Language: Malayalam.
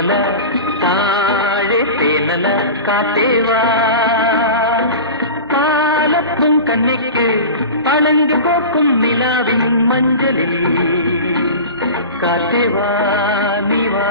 തേന്മല താഴെ തേനല കാട്ടേവാ പാലപ്പും കന്നിക്ക് പളങ്ക് കോക്കും നിലാവിൻ മഞ്ചലിൽ കാട്ടേവാ നീവാ